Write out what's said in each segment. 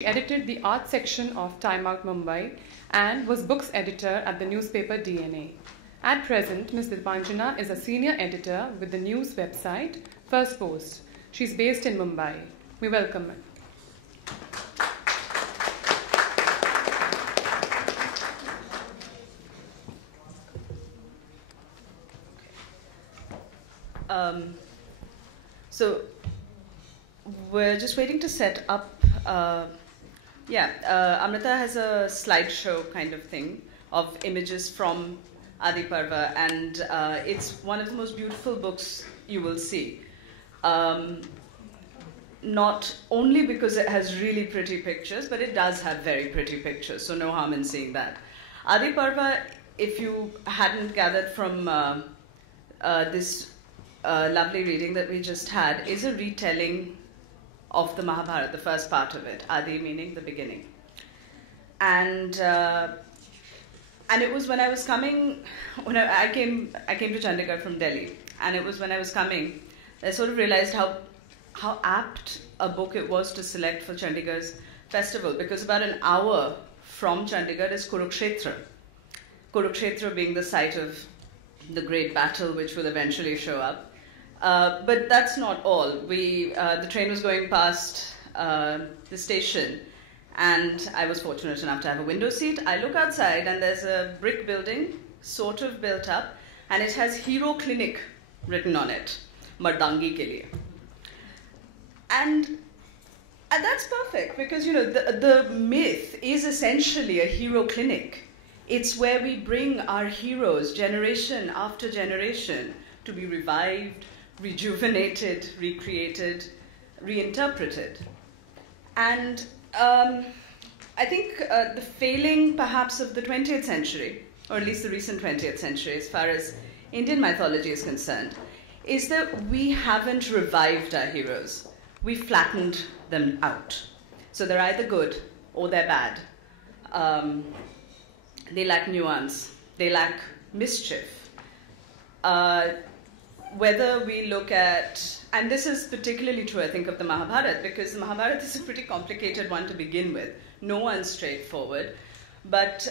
She edited the art section of Time Out Mumbai and was books editor at the newspaper DNA. At present, Ms. Deepanjana is a senior editor with the news website First Post. She's based in Mumbai. We welcome her. So we're just waiting to set up. Amruta has a slideshow kind of thing of images from Adi Parva, and it's one of the most beautiful books you will see. Not only because it has really pretty pictures, but it does have very pretty pictures, so no harm in seeing that. Adi Parva, if you hadn't gathered from this lovely reading that we just had, is a retelling of the Mahabharata, the first part of it, Adi meaning the beginning. And it was when I was coming, I came to Chandigarh from Delhi, and it was when I was coming, I sort of realized how apt a book it was to select for Chandigarh's festival, because about an hour from Chandigarh is Kurukshetra. Kurukshetra being the site of the great battle which will eventually show up. But that's not all. The train was going past the station, and I was fortunate enough to have a window seat. I look outside, and there's a brick building, sort of built up, and it has Hero Clinic written on it, Mardangi ke liye. And that's perfect, because the myth is essentially a hero clinic. It's where we bring our heroes generation after generation to be revived, rejuvenated, recreated, reinterpreted. And I think the failing perhaps of the 20th century, or at least the recent 20th century as far as Indian mythology is concerned, is that we haven't revived our heroes. We flattened them out. So they're either good or they're bad. They lack nuance. They lack mischief. Whether we look at, and this is particularly true, I think, of the Mahabharata, because the Mahabharata is a pretty complicated one to begin with. No one's straightforward. But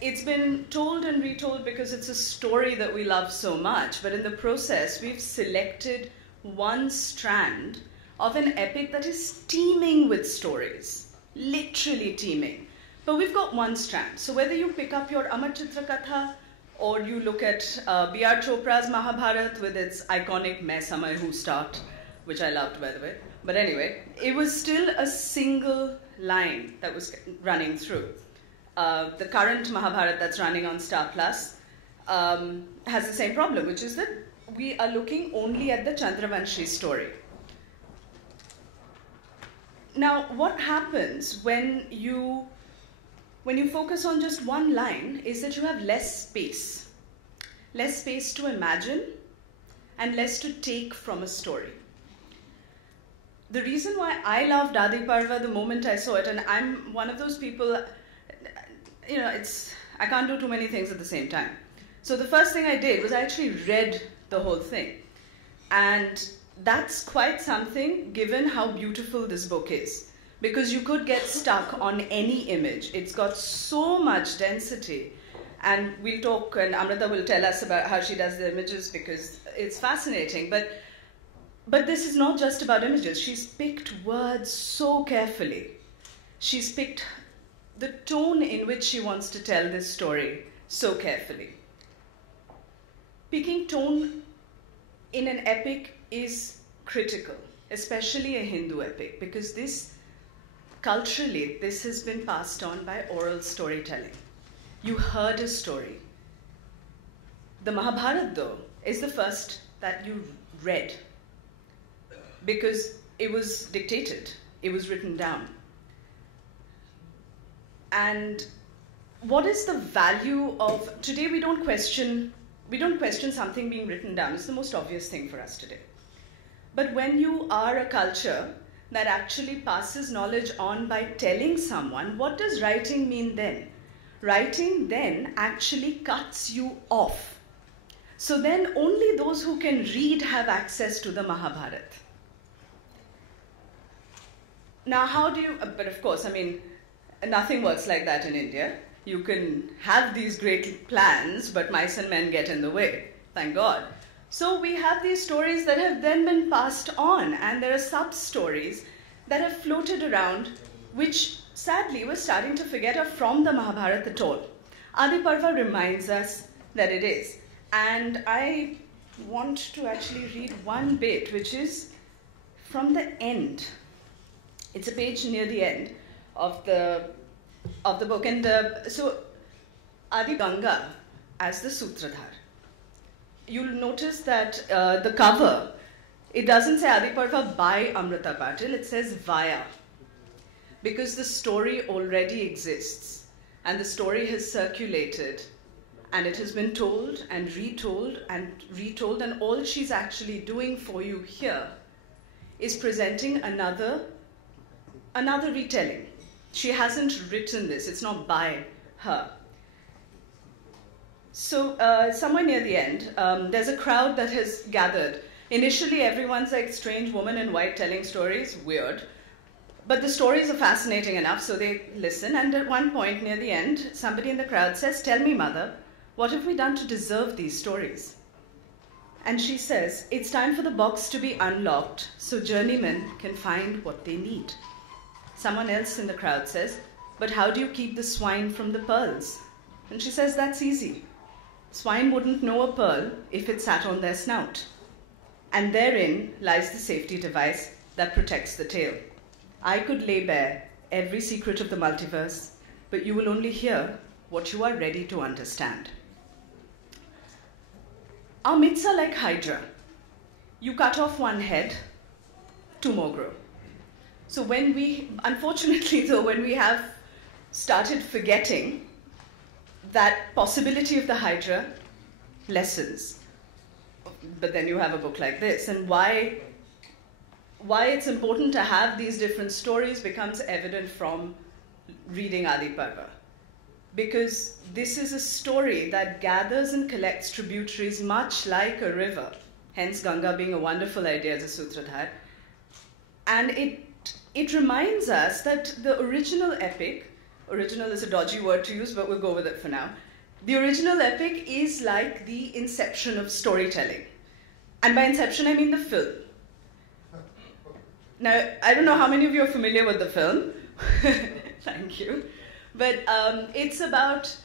it's been told and retold because it's a story that we love so much. But in the process, we've selected one strand of an epic that is teeming with stories, literally teeming. But we've got one strand. So whether you pick up your Amar Chitra Katha, or you look at B.R. Chopra's Mahabharata with its iconic Main Samay Hu start, which I loved, by the way. But anyway, it was still a single line that was running through. The current Mahabharata that's running on Star Plus has the same problem, which is that we are looking only at the Chandravanshi story. Now, what happens when you focus on just one line is that you have less space to imagine and less to take from a story. The reason why I loved Adi Parva the moment I saw it, and I'm one of those people, I can't do too many things at the same time. So the first thing I did was I actually read the whole thing. And that's quite something, given how beautiful this book is. Because you could get stuck on any image. It's got so much density. And we'll talk, and Amruta will tell us about how she does the images, because it's fascinating. But this is not just about images. She's picked words so carefully. She's picked the tone in which she wants to tell this story so carefully. Picking tone in an epic is critical, especially a Hindu epic, because culturally, this has been passed on by oral storytelling. You heard a story. The Mahabharata, though, is the first that you read, because it was dictated, it was written down. And what is the value of, today we don't question something being written down. It's the most obvious thing for us today. But when you are a culture that actually passes knowledge on by telling someone, what does writing mean then? Writing then actually cuts you off. So then only those who can read have access to the Mahabharata. Now, how do you, but of course, I mean, nothing works like that in India. You can have these great plans, but mice and men get in the way, thank God. So we have these stories that have then been passed on, and there are sub-stories that have floated around, which sadly we're starting to forget are from the Mahabharata at all. Adi Parva reminds us that it is. And I want to actually read one bit, which is from the end. It's a page near the end of the book. And so Adi Ganga as the Sutradhar. You'll notice that the cover, it doesn't say Adi Parva by Amruta Patil, it says via. Because the story already exists, and the story has circulated, and it has been told and retold, and all she's actually doing for you here is presenting another retelling. She hasn't written this, it's not by her. So somewhere near the end, there's a crowd that has gathered. Initially, everyone's like strange woman in white telling stories, weird. But the stories are fascinating enough, so they listen. And at one point near the end, somebody in the crowd says, "Tell me, mother, what have we done to deserve these stories?" And she says, "It's time for the box to be unlocked so journeymen can find what they need." Someone else in the crowd says, "But how do you keep the swine from the pearls?" And she says, "That's easy. Swine wouldn't know a pearl if it sat on their snout. And therein lies the safety device that protects the tail. I could lay bare every secret of the multiverse, but you will only hear what you are ready to understand." Our myths are like Hydra. You cut off one head, two more grow. So unfortunately though, when we have started forgetting, that possibility of the Hydra lessens. But then you have a book like this, and why it's important to have these different stories becomes evident from reading Adi Parva. Because this is a story that gathers and collects tributaries much like a river, hence Ganga being a wonderful idea as a Sutradhar. And it reminds us that the original epic, original is a dodgy word to use, but we'll go with it for now. The original epic is like the inception of storytelling. And by inception, I mean the film. Now, I don't know how many of you are familiar with the film. Thank you. But it's about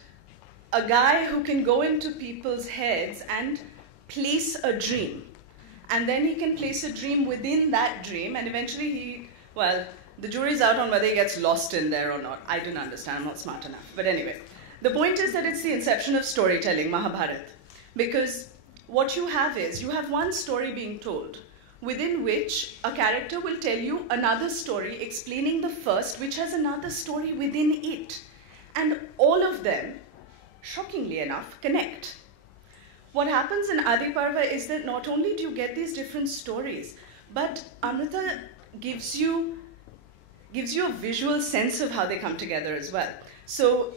a guy who can go into people's heads and place a dream. And then he can place a dream within that dream, and eventually the jury's out on whether he gets lost in there or not. I don't understand, I'm not smart enough. But anyway, the point is that it's the inception of storytelling, Mahabharata. Because what you have is, you have one story being told, within which a character will tell you another story explaining the first, which has another story within it. And all of them, shockingly enough, connect. What happens in Adi Parva is that not only do you get these different stories, but Amruta gives you a visual sense of how they come together as well. So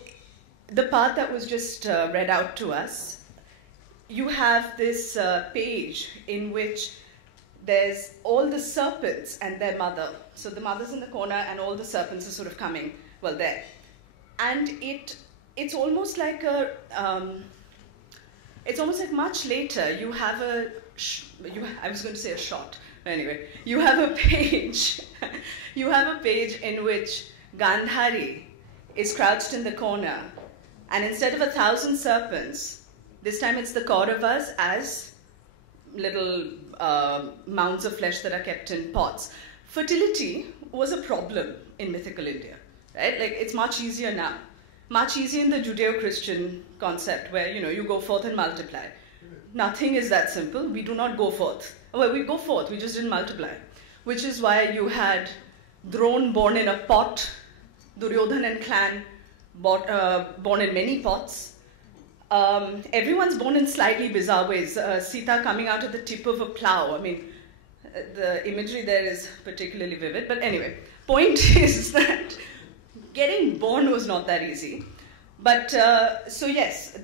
the part that was just read out to us, you have this page in which there's all the serpents and their mother. So the mother's in the corner and all the serpents are sort of coming, there. And it's almost like it's almost like much later you have I was going to say a shot. Anyway, you have a page. You have a page in which Gandhari is crouched in the corner, and instead of 1,000 serpents, this time it's the Kauravas as little mounds of flesh that are kept in pots. Fertility was a problem in mythical India, right? Like, it's much easier now. Much easier in the Judeo-Christian concept where, you go forth and multiply. Nothing is that simple. We do not go forth. Well, we go forth, we just didn't multiply. Which is why you had Drone born in a pot, Duryodhan and clan born in many pots. Everyone's born in slightly bizarre ways. Sita coming out of the tip of a plow. I mean, the imagery there is particularly vivid. But anyway, point is that getting born was not that easy. But, so yes,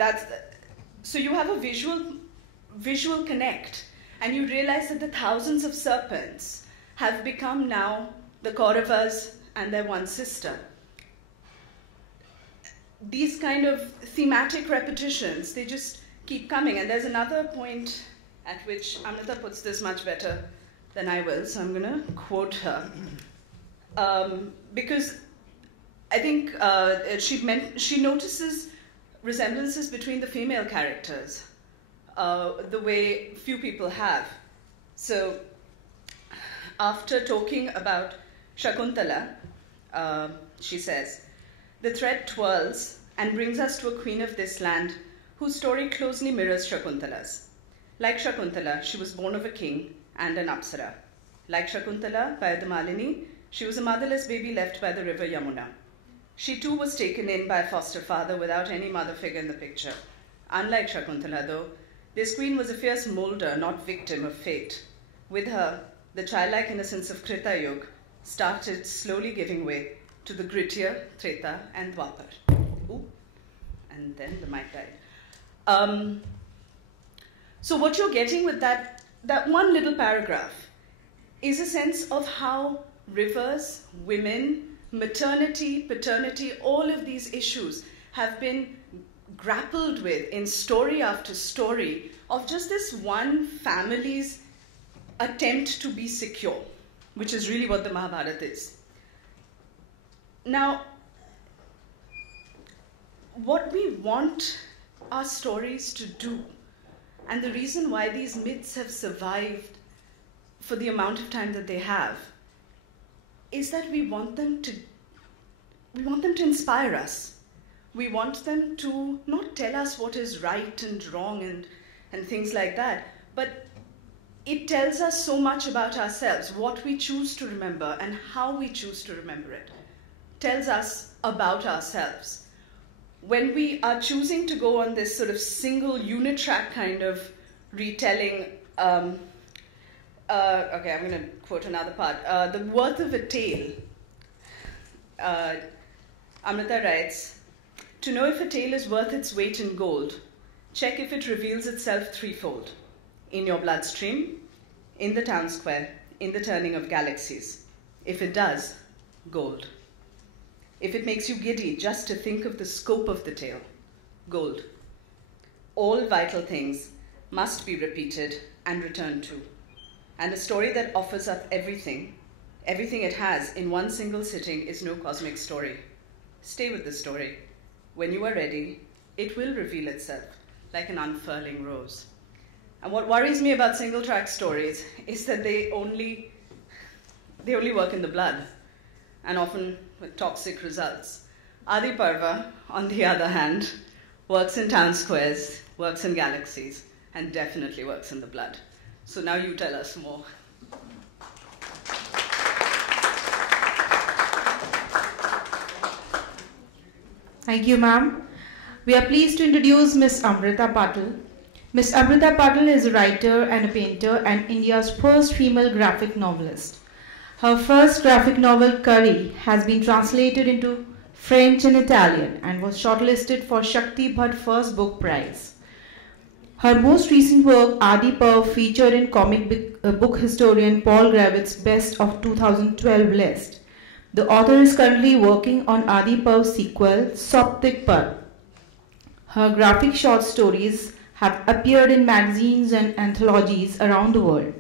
so you have a visual connect. And you realize that the thousands of serpents have become now the Kauravas and their one sister. These kind of thematic repetitions, they just keep coming. And there's another point at which Amruta puts this much better than I will, so I'm going to quote her. Because I think she notices resemblances between the female characters, the way few people have. So, after talking about Shakuntala, she says, "The thread twirls and brings us to a queen of this land whose story closely mirrors Shakuntala's. Like Shakuntala, she was born of a king and an apsara. Like Shakuntala, by the Malini, she was a motherless baby left by the river Yamuna. She too was taken in by a foster father without any mother figure in the picture. Unlike Shakuntala, though, this queen was a fierce molder, not victim of fate. With her, the childlike innocence of Krita Yug started slowly giving way to the grittier Treta and Dwapar." Ooh. And then the mic died. So what you're getting with that one little paragraph is a sense of how rivers, women, maternity, paternity, all of these issues have been grappled with in story after story of just this one family's attempt to be secure, which is really what the Mahabharata is. Now, what we want our stories to do, and the reason why these myths have survived for the amount of time that they have, is that we want them to inspire us. We want them to not tell us what is right and wrong and things like that, but it tells us so much about ourselves, what we choose to remember and how we choose to remember it. Tells us about ourselves. When we are choosing to go on this sort of single unit track kind of retelling, okay, I'm going to quote another part. The worth of a tale. Amruta writes, "To know if a tale is worth its weight in gold, check if it reveals itself threefold. In your bloodstream, in the town square, in the turning of galaxies. If it does, gold. If it makes you giddy just to think of the scope of the tale, gold. All vital things must be repeated and returned to. And a story that offers up everything it has in one single sitting is no cosmic story. Stay with the story. When you are ready, it will reveal itself like an unfurling rose." And what worries me about single track stories is that they only work in the blood, and often with toxic results. Adi Parva, on the other hand, works in town squares, works in galaxies, and definitely works in the blood. So now you tell us more. Thank you, ma'am. We are pleased to introduce Miss Amruta Patil. Miss Amruta Patil is a writer and a painter and India's first female graphic novelist. Her first graphic novel, Curry, has been translated into French and Italian and was shortlisted for Shakti Bhatt First Book Prize. Her most recent work, Adi Parva, featured in comic book historian Paul Gravitt's Best of 2012 list. The author is currently working on Adi Parva's sequel, Soptik Par. Her graphic short stories have appeared in magazines and anthologies around the world.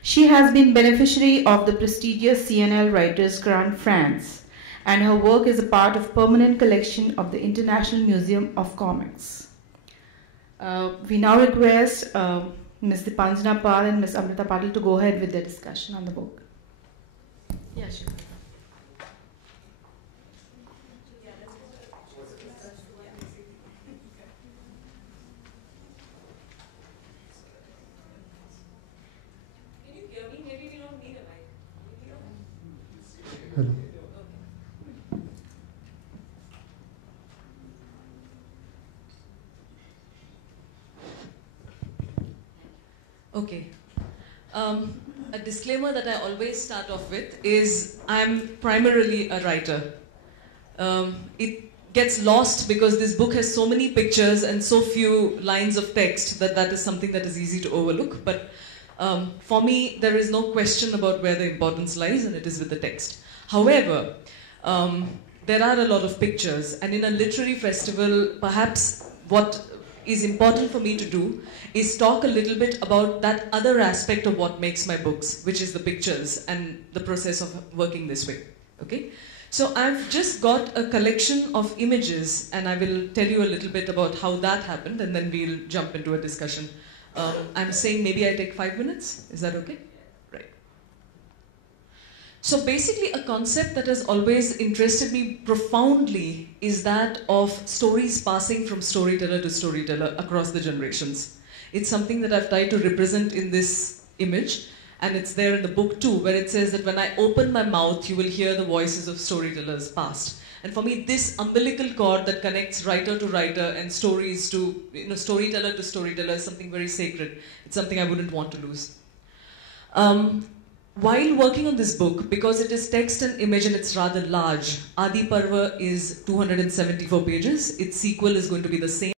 She has been beneficiary of the prestigious CNL Writers' Grant France, and her work is a part of permanent collection of the International Museum of Comics. We now request Ms. Deepanjana Pal and Ms. Amruta Patil to go ahead with their discussion on the book. Yeah, sure. Hello. Okay. A disclaimer that I always start off with is I'm primarily a writer. It gets lost because this book has so many pictures and so few lines of text that is something that is easy to overlook. But For me, there is no question about where the importance lies, and it is with the text. However, there are a lot of pictures, and in a literary festival, perhaps what is important for me to do is talk a little bit about that other aspect of what makes my books, which is the pictures and the process of working this way. Okay? So I've just got a collection of images, and I will tell you a little bit about how that happened, and then we'll jump into a discussion. I'm saying maybe I take 5 minutes. Is that okay? Right. So basically, a concept that has always interested me profoundly is that of stories passing from storyteller to storyteller across the generations. It's something that I've tried to represent in this image, and it's there in the book too, where it says that when I open my mouth, you will hear the voices of storytellers past. And for me, this umbilical cord that connects writer to writer and stories to, storyteller to storyteller is something very sacred. It's something I wouldn't want to lose. While working on this book, because it is text and image and it's rather large, Adi Parva is 274 pages. Its sequel is going to be the same.